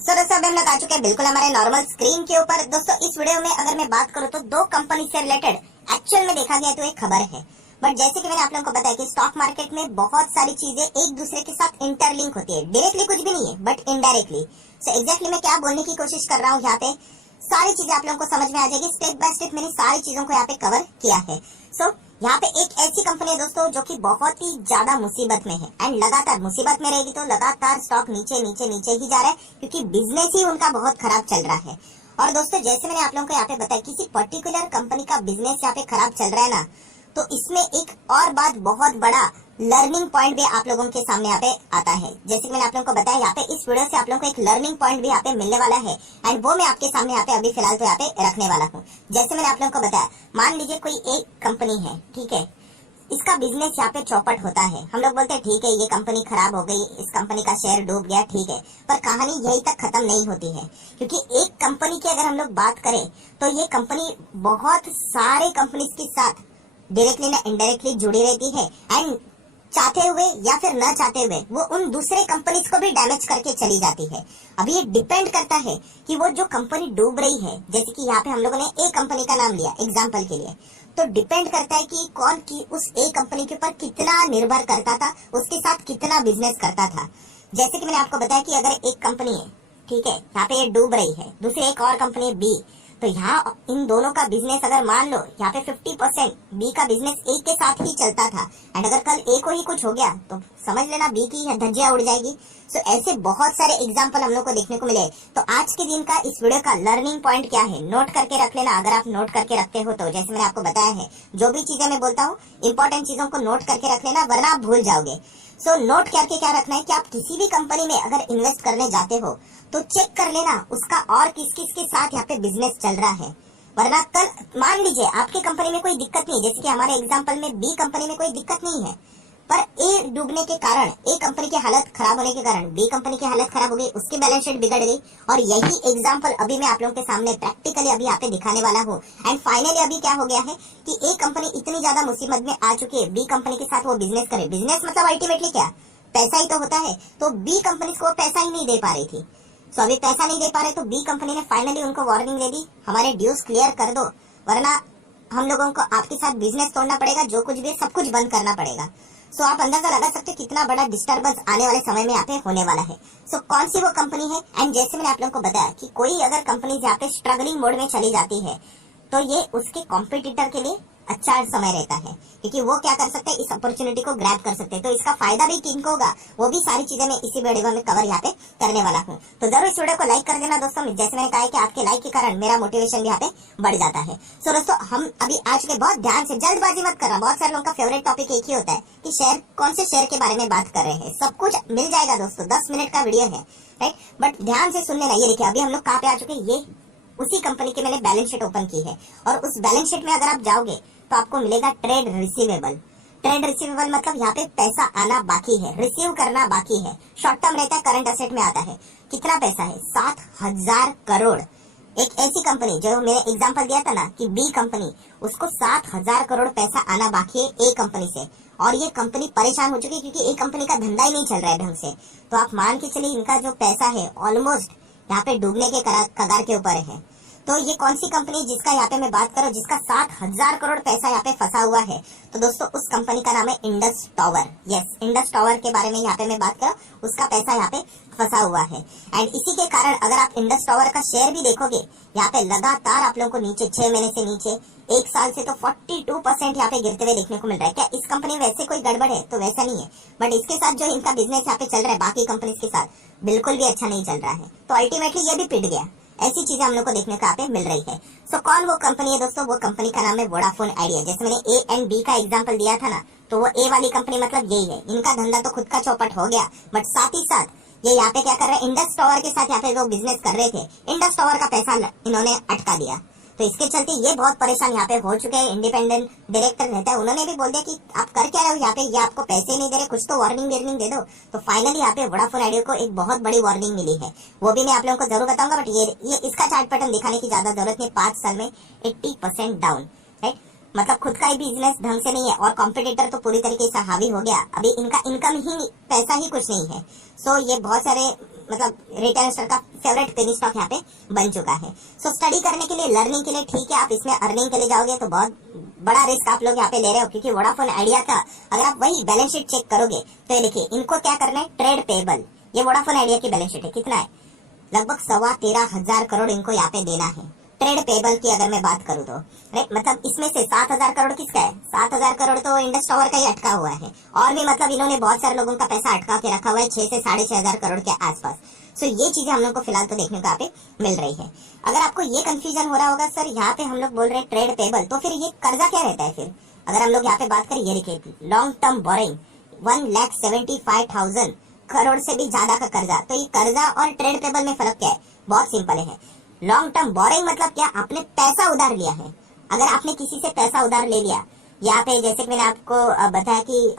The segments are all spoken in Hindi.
दोस्तों अभी हम लोग आ चुके हैं बिल्कुल हमारे नॉर्मल स्क्रीन के ऊपर। दोस्तों इस वीडियो में अगर मैं बात करूं तो दो कंपनी से रिलेटेड एक्चुअल में देखा गया तो एक खबर है। बट जैसे कि मैंने आप लोगों को बताया कि स्टॉक मार्केट में बहुत सारी चीजें एक दूसरे के साथ इंटरलिंक होती है। डायरेक्टली कुछ भी नहीं है बट इनडायरेक्टली। सो एग्जैक्टली मैं क्या बोलने की कोशिश कर रहा हूँ यहाँ पे, सारी चीजें आप लोगों को समझ में आ जाएगी। स्टेप बाय स्टेप मैंने सारी चीजों को यहाँ पे कवर किया है। सो यहाँ पे एक ऐसी कंपनी है दोस्तों जो कि बहुत ही ज्यादा मुसीबत में है एंड लगातार मुसीबत में रहेगी तो लगातार स्टॉक नीचे नीचे नीचे ही जा रहा है क्योंकि बिजनेस ही उनका बहुत खराब चल रहा है। और दोस्तों जैसे मैंने आप लोगों को यहाँ पे बताया किसी पर्टिकुलर कंपनी का बिजनेस यहाँ पे खराब चल रहा है ना, तो इसमें एक और बात बहुत बड़ा लर्निंग पॉइंट भी आप लोगों के सामने यहाँ पे आता है। जैसे कि मैंने आप लोगों को बताया यहाँ पे इस वीडियो से आप लोगों को एक लर्निंग पॉइंट भी यहाँ पे मिलने वाला है एंड वो मैं आपके सामने यहाँ पे अभी फिलहाल तो यहाँ पे रखने वाला हूँ। जैसे मैंने आप लोगों को बताया, मान लीजिए कोई एक कंपनी है, ठीक है, इसका बिजनेस यहाँ पे चौपट होता है। हम लोग बोलते हैं ठीक है ये कंपनी खराब हो गई, इस कंपनी का शेयर डूब गया, ठीक है, पर कहानी यही तक खत्म नहीं होती है क्योंकि एक कंपनी की अगर हम लोग बात करें तो ये कंपनी बहुत सारे कंपनीज के साथ डायरेक्टली ना इनडायरेक्टली जुड़ी रहती है एंड चाहते हुए या फिर न चाहते हुए वो उन दूसरे कंपनीज को भी डैमेज करके चली जाती है। अभी ये डिपेंड करता है कि वो जो कंपनी डूब रही है, जैसे कि यहाँ पे हम लोगों ने एक कंपनी का नाम लिया एग्जांपल के लिए, तो डिपेंड करता है कि कौन की उस एक कंपनी के ऊपर कितना निर्भर करता था, उसके साथ कितना बिजनेस करता था। जैसे कि मैंने आपको बताया कि अगर एक कंपनी है, ठीक है, यहाँ पे ये डूब रही है, दूसरी एक और कंपनी है बी, तो यहाँ इन दोनों का बिजनेस अगर मान लो यहाँ पे 50% बी का बिजनेस ए के साथ ही चलता था एंड अगर कल ए को ही कुछ हो गया तो समझ लेना बी की धज्जियां उड़ जाएगी। सो ऐसे बहुत सारे एग्जांपल हम लोग को देखने को मिले। तो आज के दिन का इस वीडियो का लर्निंग पॉइंट क्या है, नोट करके रख लेना। अगर आप नोट करके रखते हो तो जैसे मैंने आपको बताया है, जो भी चीजें मैं बोलता हूँ इंपॉर्टेंट चीजों को नोट करके रख लेना वरना आप भूल जाओगे। सो नोट करके क्या रखना है कि आप किसी भी कंपनी में अगर इन्वेस्ट करने जाते हो तो चेक कर लेना उसका और किस किस के साथ यहाँ पे बिजनेस चल रहा है। वरना कल मान लीजिए आपकी कंपनी में कोई दिक्कत नहीं, जैसे कि हमारे एग्जांपल में बी कंपनी में कोई दिक्कत नहीं है, पर ए डूबने के कारण, ए कंपनी की हालत खराब होने के कारण बी कंपनी की हालत खराब हो गई, उसकी बैलेंस शीट बिगड़ गई। और यही एग्जांपल अभी मैं आप लोगों के सामने प्रैक्टिकली अभी यहाँ पे दिखाने वाला हूँ। एंड फाइनली अभी क्या हो गया है कि ए कंपनी इतनी ज्यादा मुसीबत में आ चुकी है, बी कंपनी के साथ वो बिजनेस करे। बिजनेस मतलब अल्टीमेटली क्या, पैसा ही तो होता है। तो बी कंपनी को पैसा ही नहीं दे पा रही थी। सो अभी पैसा नहीं दे पा रहे तो बी कंपनी ने फाइनली उनको वार्निंग दे दी, हमारे ड्यूज क्लियर कर दो वरना हम लोगों को आपके साथ बिजनेस तोड़ना पड़ेगा, जो कुछ भी सब कुछ बंद करना पड़ेगा। सो आप अंदाजा लगा सकते हो कितना बड़ा डिस्टर्बेंस आने वाले समय में यहाँ पे होने वाला है। सो कौन सी वो कंपनी है, एंड जैसे मैंने आप लोगों को बताया कि कोई अगर कंपनी यहाँ पे स्ट्रगलिंग मोड में चली जाती है तो ये उसके कॉम्पिटिटर के लिए अच्छा समय रहता है क्योंकि वो क्या कर सकते हैं, इस अपॉर्चुनिटी को ग्रैब कर सकते हैं। तो इसका फायदा भी किनको होगा वो भी सारी चीजें मैं इसी वीडियो में कवर यहाँ पे करने वाला हूँ। तो जरूर इस वीडियो को लाइक कर देना दोस्तों। जैसे मैंने कहा है कि आपके लाइक के कारण मेरा मोटिवेशन भी यहाँ पे बढ़ जाता है। सो दोस्तों हम अभी आज के बहुत ध्यान से, जल्दबाजी मत करना, बहुत सारे लोगों का फेवरेट टॉपिक एक ही होता है कि शेयर, कौन से शेयर के बारे में बात कर रहे हैं। सब कुछ मिल जाएगा दोस्तों, 10 मिनट का वीडियो है, राइट, बट ध्यान से सुन लेना। ये देखिए अभी हम लोग कहाँ पे आ चुके हैं, ये उसी कंपनी की मैंने बैलेंस शीट ओपन की है और उस बैलेंस शीट में अगर आप जाओगे तो आपको मिलेगा ट्रेड रिसीवेबल। ट्रेड रिसीवेबल मतलब यहाँ पे पैसा आना बाकी है, रिसीव करना बाकी है। शॉर्ट टर्म रहता है, करंट असेट में आता है। कितना पैसा है, 7,000 करोड़। एक ऐसी कंपनी जो मैंने एग्जांपल दिया था ना कि बी कंपनी, उसको 7,000 करोड़ पैसा आना बाकी है ए कंपनी से और ये कंपनी परेशान हो चुकी है क्योंकि ए कंपनी का धंधा ही नहीं चल रहा है ढंग से। तो आप मान के चलिए इनका जो पैसा है ऑलमोस्ट यहाँ पे डूबने के कगार के ऊपर है। तो ये कौन सी कंपनी जिसका यहाँ पे मैं बात करूँ, जिसका 7,000 करोड़ पैसा यहाँ पे फंसा हुआ है, तो दोस्तों उस कंपनी का नाम है Indus tower. Yes, Indus tower के बारे में यहाँ पे मैं बात करूँ, उसका पैसा यहाँ पे फंसा हुआ है। एंड इसी के कारण अगर आप इंडस टावर का शेयर भी देखोगे, यहाँ पे लगातार आप लोगों को नीचे 6 महीने से नीचे, एक साल से तो 42% यहाँ पे गिरते हुए देखने को मिल रहा है। क्या इस कंपनी में वैसे कोई गड़बड़ है, तो वैसा नहीं है, बट इसके साथ जो इनका बिजनेस यहाँ पे चल रहा है बाकी कंपनी के साथ बिल्कुल भी अच्छा नहीं चल रहा है। तो अल्टीमेटली ये भी पिट गया। ऐसी चीजें हम लोग को देखने को यहाँ पे मिल रही है। सो कौन वो कंपनी है दोस्तों, वो कंपनी का नाम है वोडाफोन आइडिया। जैसे मैंने ए एंड बी का एग्जांपल दिया था ना, तो वो ए वाली कंपनी मतलब यही है। इनका धंधा तो खुद का चौपट हो गया, बट साथ ही साथ ये यहाँ पे क्या कर रहे हैं, इंडस टावर के साथ यहाँ पे जो बिजनेस कर रहे थे, इंडस टावर का पैसा इन्होंने अटका दिया। तो इसके चलते ये बहुत परेशान यहाँ पे हो चुके हैं। इंडिपेंडेंट डायरेक्टर रहता है, उन्होंने भी बोल दिया कि आप कर क्या रहे हो यहाँ पे, ये आपको पैसे नहीं दे रहे, कुछ तो वार्निंग दे दो। तो फाइनली यहाँ पे वोडाफोन आइडिया को एक बहुत बड़ी वार्निंग मिली है, वो भी मैं आप लोगों को जरूर बताऊंगा। बट ये इसका चार्ट पैटर्न दिखाने की ज्यादा जरूरत नहीं। 5 साल में 80% डाउन, राइट, मतलब खुद का ही बिजनेस ढंग से नहीं है और कॉम्पिटिटर तो पूरी तरीके से हावी हो गया। अभी इनका इनकम ही पैसा ही कुछ नहीं है। सो ये बहुत सारे मतलब रिटेलर्स का फेवरेट पेनी स्टॉक यहाँ पे बन चुका है। सो स्टडी करने के लिए, लर्निंग के लिए ठीक है, आप इसमें अर्निंग के लिए जाओगे तो बहुत बड़ा रिस्क आप लोग यहाँ पे ले रहे हो, क्योंकि वोडाफोन आइडिया का अगर आप वही बैलेंस शीट चेक करोगे तो ये देखिए, इनको क्या करना है, ट्रेड पेबल, ये वोडाफोन आइडिया की बैलेंस शीट है, कितना है, लगभग 13,500 करोड़ इनको यहाँ पे देना है। ट्रेड पेबल की अगर मैं बात करूं तो राइट, मतलब इसमें से 7,000 करोड़ किसका है, 7,000 करोड़ तो इंडस टावर का ही अटका हुआ है, और भी मतलब इन्होंने बहुत सारे लोगों का पैसा अटका के रखा हुआ है 6 से 6,500 करोड़ के आसपास। सो ये चीजें हम लोग को फिलहाल तो देखने को यहाँ पे मिल रही है। अगर आपको ये कंफ्यूजन हो रहा होगा सर यहाँ पे हम लोग बोल रहे हैं ट्रेड पेबल, तो फिर ये कर्जा क्या रहता है फिर, अगर हम लोग यहाँ पे बात करें, ये देखिए लॉन्ग टर्म बोरिंग 1,75,000 करोड़ से भी ज्यादा का कर्जा। तो ये कर्जा और ट्रेड पेबल में फर्क क्या है, बहुत सिंपल है। लॉन्ग टर्म बोरिंग मतलब क्या, आपने पैसा उधार लिया है, अगर आपने किसी से पैसा उधार ले लिया, यहाँ पे जैसे कि मैंने आपको बताया कि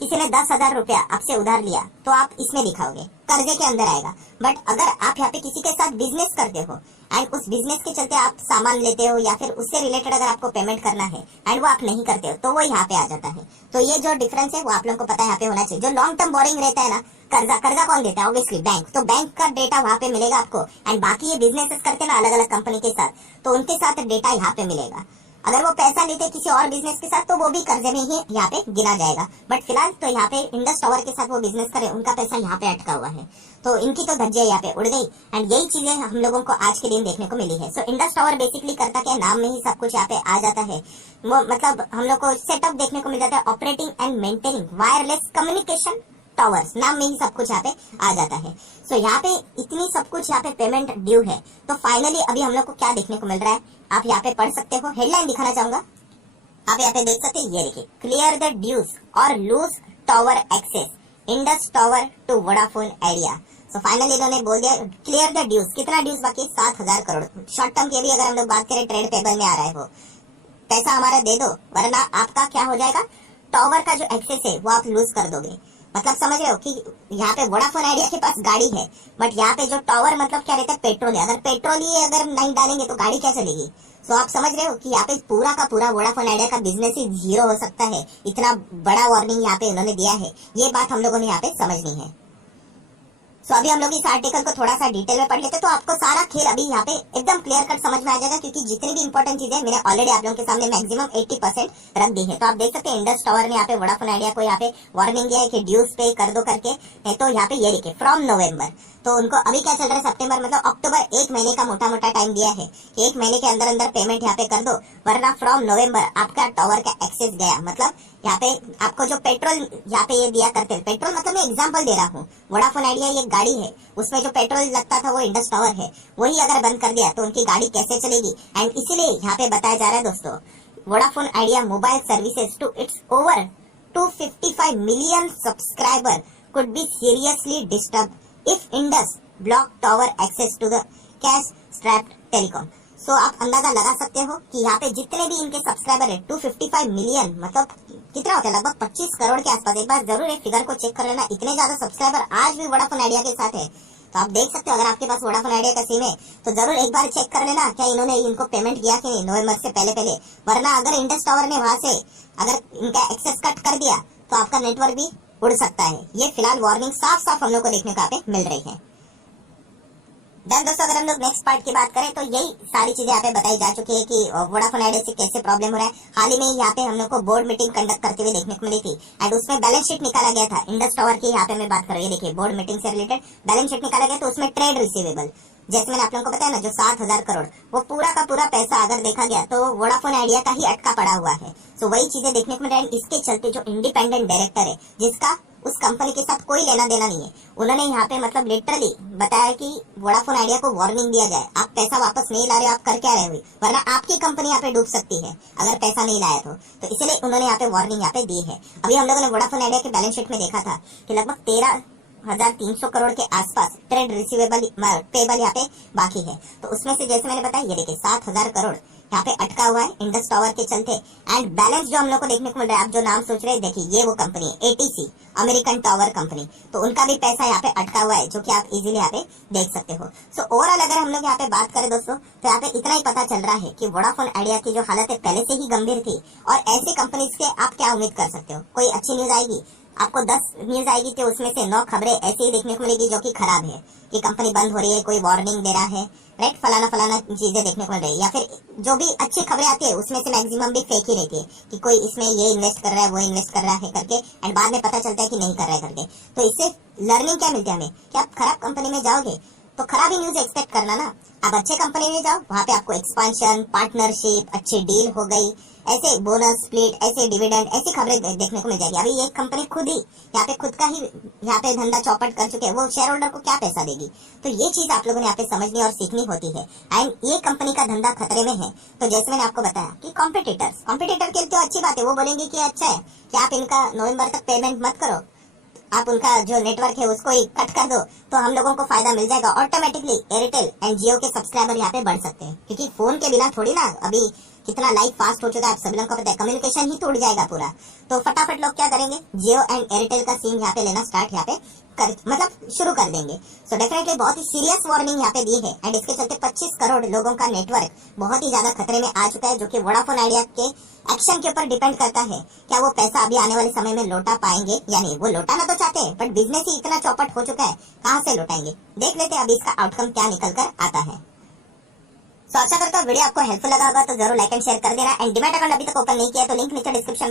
किसी ने 10,000 रुपया आपसे उधार लिया तो आप इसमें दिखाओगे, कर्जे के अंदर आएगा। बट अगर आप यहाँ पे किसी के साथ बिजनेस करते हो एंड उस बिजनेस के चलते आप सामान लेते हो या फिर उससे रिलेटेड अगर आपको पेमेंट करना है एंड वो आप नहीं करते हो तो वो यहाँ पे आ जाता है। तो ये जो डिफरेंस है वो आप लोगों को पता है यहाँ पे होना चाहिए। जो लॉन्ग टर्म बोरिंग रहता है ना, कर्जा कौन देता है, ऑब्वियसली बैंक, तो बैंक का डेटा वहाँ पे मिलेगा आपको, एंड बाकी ये बिजनेसेस करते हैं ना अलग अलग कंपनी के साथ, तो उनके साथ डेटा यहाँ पे मिलेगा। अगर वो पैसा लेते किसी और बिजनेस के साथ तो वो भी कर्जे में ही यहाँ पे गिना जाएगा। बट फिलहाल तो यहाँ पे इंडस टावर के साथ वो बिजनेस करे, उनका पैसा यहाँ पे अटका हुआ है, तो इनकी तो धज्जियां यहाँ पे उड़ गई। एंड यही चीजें हम लोगों को आज के दिन देखने को मिली है। सो इंडस टावर बेसिकली करता क्या, नाम में ही सब कुछ यहाँ पे आ जाता है। वो मतलब हम लोग को सेटअप देखने को मिल जाता है, operating and maintaining wireless communication towers, नाम में ही सब कुछ यहाँ पे आ जाता है। सो यहाँ पे इतनी सब कुछ यहाँ पे पेमेंट ड्यू है। तो फाइनली अभी हम लोग को क्या देखने को मिल रहा है, आप यहाँ पे पढ़ सकते हो, हेडलाइन दिखाना चाहूंगा, आप यहाँ पे देख सकते हैं, ये देखिए, क्लियर द ड्यूज और loose tower access, Indus tower to Vodafone Idea. So finally इन्होंने बोल दिया क्लियर द ड्यूज, कितना ड्यूज बाकी, 7,000 करोड़। शॉर्ट टर्म की भी अगर हम लोग बात करें, ट्रेड पेबल में आ रहा है वो पैसा हमारा दे दो, वरना आपका क्या हो जाएगा, टावर का जो एक्सेस है वो आप लूज कर दोगे। मतलब समझ रहे हो कि यहाँ पे वोडाफोन आइडिया के पास गाड़ी है, बट यहाँ पे जो टावर मतलब क्या रहता है, पेट्रोल है, अगर पेट्रोल ही अगर नहीं डालेंगे तो गाड़ी क्या चलेगी। तो आप समझ रहे हो कि यहाँ पे पूरा का पूरा वोडाफोन आइडिया का बिजनेस ही जीरो हो सकता है। इतना बड़ा वार्निंग यहाँ पे उन्होंने दिया है, ये बात हम लोगों ने यहाँ पे समझनी है। तो अभी हम लोग इस आर्टिकल को थोड़ा सा डिटेल में पढ़ लेते तो आपको सारा खेल अभी यहाँ पे एकदम क्लियर कट समझ में आ जाएगा, क्योंकि जितनी भी इंपॉर्टेंट चीजें मैंने ऑलरेडी आप लोगों के सामने मैक्सिमम 80% रख दी है। तो आप देख सकते हैं इंडस टावर ने यहाँ पे वोडाफोन आइडिया को यहाँ पे वार्निंग दिया है कि ड्यूज पे कर दो करके, तो यहाँ पे ये लिखे फ्रॉम नवंबर। तो उनको अभी क्या चल रहा है, सितंबर मतलब अक्टूबर, 1 महीने का मोटा मोटा टाइम दिया है कि 1 महीने के अंदर अंदर पेमेंट यहाँ पे कर दो, वरना फ्रॉम नवंबर आपका टावर का एक्सेस गया। मतलब यहाँ पे आपको जो पेट्रोल यहाँ पे ये दिया करते हैं, पेट्रोल मतलब मैं एग्जांपल दे रहा हूँ, वोडाफोन आइडिया ये गाड़ी है, उसमें जो पेट्रोल लगता था वो इंडस टावर है, वही अगर बंद कर दिया तो उनकी गाड़ी कैसे चलेगी। एंड इसीलिए यहाँ पे बताया जा रहा है दोस्तों, Vodafone Idea mobile services to its over 255 million subscriber could be seriously disturbed if Indus block tower access to the cash strapped telecom। सो आप अंदाजा लगा सकते हो कि यहाँ पे जितने भी इनके सब्सक्राइबर है 255 मिलियन, मतलब कितना होता है, लगभग 25 करोड़ के आसपास। एक बार जरूर एक फिगर को चेक कर लेना, इतने ज्यादा सब्सक्राइबर आज भी वोडाफोन आइडिया के साथ है। तो आप देख सकते हो, अगर आपके पास वोडाफोन आइडिया का सिम है तो जरूर एक बार चेक कर लेना क्या इन्होंने इनको पेमेंट किया कि नहीं नवंबर से पहले। वरना अगर इंडस टावर ने वहां से अगर इनका एक्सेस कट कर दिया तो आपका नेटवर्क भी उड़ सकता है। ये फिलहाल वार्निंग साफ साफ हम लोग को देखने को यहाँ पे मिल रही है। देन दोस्तों अगर हम लोग नेक्स्ट पार्ट की बात करें तो यही सारी चीजें यहाँ पे बताई जा चुकी है कि वोडाफोन आइडिया से कैसे प्रॉब्लम हो रहा है। हाल ही में यहाँ पे हम लोग को बोर्ड मीटिंग कंडक्ट करते हुए देखने को मिली थी, एंड उसमें बैलेंस शीट निकाला गया था इंडस टावर की। यहाँ पे मैं बात कर रही हूँ, देखिए बोर्ड मीटिंग से रिलेटेड बैलेंस शीट निकाला गया, तो उसमें ट्रेड रिसीवेबल, जैसे मैंने आप लोगों को बताया ना, जो 7,000 करोड़ वो पूरा का पूरा पैसा अगर देखा गया तो वोडाफोन आइडिया का ही अटका पड़ा हुआ है। सो वही चीजें देखने को मिल रही है। इसके चलते जो इंडिपेंडेंट डायरेक्टर है, जिसका उस कंपनी के साथ कोई लेना देना नहीं है, उन्होंने यहाँ पे मतलब लिटरली बताया कि वोडाफोन आइडिया को वार्निंग दिया जाए, आप पैसा वापस नहीं ला रहे हो, आप कर क्या रहे हो, वरना आपकी कंपनी यहाँ पे डूब सकती है अगर पैसा नहीं लाया तो इसीलिए उन्होंने यहाँ पे वार्निंग यहाँ पे दी है। अभी हम लोगों ने वोडाफोन आइडिया के बैलेंस शीट में देखा था कि लगभग 13,300 करोड़ के आसपास ट्रेड रिसीवेबल पेबल यहाँ पे बाकी है। तो उसमें से जैसे मैंने बताया, ये देखिए 7,000 करोड़ यहाँ पे अटका हुआ है इंडस टावर के चलते। एंड बैलेंस जो हम लोग को देखने को मिल रहा है, आप जो नाम सोच रहे हैं, देखिए ये वो कंपनी है एटीसी, अमेरिकन टावर कंपनी, तो उनका भी पैसा यहाँ पे अटका हुआ है, जो कि आप इजीली यहाँ पे देख सकते हो। सो ओवरऑल अगर हम लोग यहाँ पे बात करें दोस्तों, तो यहाँ पे इतना ही पता चल रहा है कि वोडाफोन आइडिया की जो हालत है पहले से ही गंभीर थी, और ऐसी कंपनीज से आप क्या उम्मीद कर सकते हो, कोई अच्छी न्यूज आएगी। आपको 10 न्यूज आएगी तो उसमें से 9 खबरें ऐसी ही देखने को मिलेगी जो कि खराब है, कि कंपनी बंद हो रही है, कोई वार्निंग दे रहा है, राइट, फलाना फलाना चीजें देखने को मिल रही है। या फिर जो भी अच्छी खबरें आती है उसमें से मैक्सिमम भी फेक ही रहती है, कि कोई इसमें ये इन्वेस्ट कर रहा है, वो इन्वेस्ट कर रहा है करके, एंड बाद में पता चलता है कि नहीं कर रहा है करके। तो इससे लर्निंग क्या मिलती है हमें, कि आप खराब कंपनी में जाओगे तो खराब ही न्यूज एक्सपेक्ट करना ना। आप अच्छे कंपनी में जाओ, वहां पे आपको एक्सपांशन, पार्टनरशिप, अच्छी डील हो गई, ऐसे बोनस स्प्लिट, ऐसे डिविडेंड, ऐसी खबरें देखने को मिल जाएगी। अभी ये कंपनी खुद ही यहाँ पे खुद का ही यहाँ पे धंधा चौपट कर चुके हैं, वो शेयर होल्डर को क्या पैसा देगी। तो ये चीज आप लोगों ने यहाँ पे समझनी और सीखनी होती है। एंड ये कंपनी का धंधा खतरे में है। तो जैसे मैंने आपको बताया कि कॉम्पिटिटर के लिए तो अच्छी बात है, वो बोलेंगे कि अच्छा है कि आप इनका नवंबर तक पेमेंट मत करो, आप उनका जो नेटवर्क है उसको ही कट कर दो, तो हम लोगों को फायदा मिल जाएगा। ऑटोमेटिकली एयरटेल एंड जियो के सब्सक्राइबर यहाँ पे बढ़ सकते हैं, क्योंकि फोन के बिना थोड़ी ना, अभी कितना लाइफ फास्ट हो चुका है, आप सभी लोगों को पता है, कम्युनिकेशन ही टूट जाएगा पूरा। तो फटाफट लोग क्या करेंगे, जियो एंड एयरटेल का सिम यहाँ पे लेना स्टार्ट यहाँ पे मतलब शुरू कर देंगे। सो डेफिनेटली बहुत ही सीरियस वार्निंग यहाँ पे दी है। एंड इसके चलते 25 करोड़ लोगों का नेटवर्क बहुत ही ज्यादा खतरे में आ चुका है, जो कि वोडाफोन आइडिया के एक्शन के ऊपर डिपेंड करता है। क्या वो पैसा अभी आने वाले समय में लौटा पाएंगे या नहीं। वो लौटाना तो चाहते हैं, बट बिजनेस ही इतना चौपट हो चुका है, कहाँ से लौटाएंगे। देख लेते हैं अभी इसका आउटकम क्या निकल कर आता है। सो आशा करता हूँ वीडियो आपको हेल्पफुल लगा होगा, तो जरूर लाइक एंड शेयर कर देना। एंड डीमैट अकाउंट अभी तक ओपन नहीं किया तो लिंक नीचे डिस्क्रिप्शन